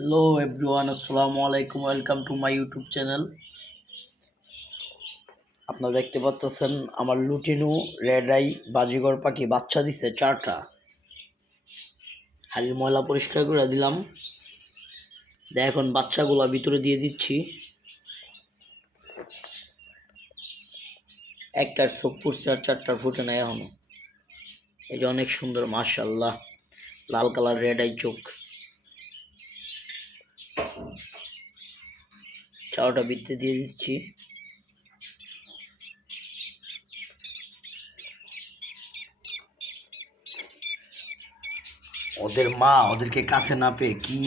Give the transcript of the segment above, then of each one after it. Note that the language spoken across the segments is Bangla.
হ্যালো এভরিওয়ান, আসসালামু আলাইকুম। Welcome to my YouTube channel. আপনারা দেখতে পাচ্ছেন আমার লুটিনু রেড আই বাজিগর পাখি বাচ্চা দিছে 4টা। হাড়ির ময়লা পরিষ্কার করে দিলাম। এখন বাচ্চাগুলো ভিতরে দিয়ে দিচ্ছি। একটার চোখ ফুটছে আর 4টার ফুটে নাই এখনো। এই যে অনেক সুন্দর, মাশাআল্লাহ, লাল কালার রেড আই চোখ। 4টা ভিতরে দিয়ে দিচ্ছি। ওদের মা ওদেরকে কাছে না পেয়ে কি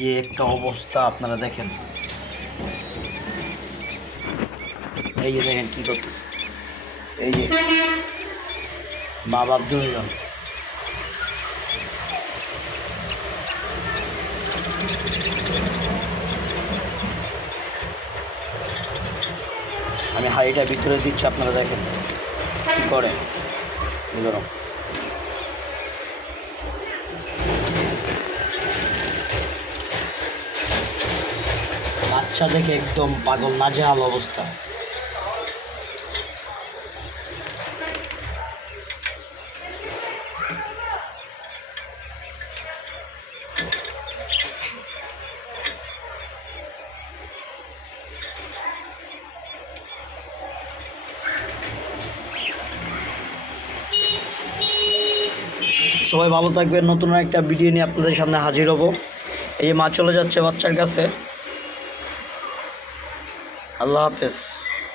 যে একটা অবস্থা, আপনারা দেখেন। এই যে দেখেন কি করতে, এই যে মা বাপ দুজন। আমি হাঁড়িটা ভিতরে দিচ্ছি, আপনারা দেখেন কি করে। গরম বাচ্চা দেখে একদম পাগল, নাজেহাল অবস্থা। সবাই ভালো থাকবেন। নতুন একটা ভিডিও নিয়ে আপনাদের সামনে হাজির হব। এই যে মা চলে যাচ্ছে বাচ্চার কাছে। আল্লাহ হাফেজ।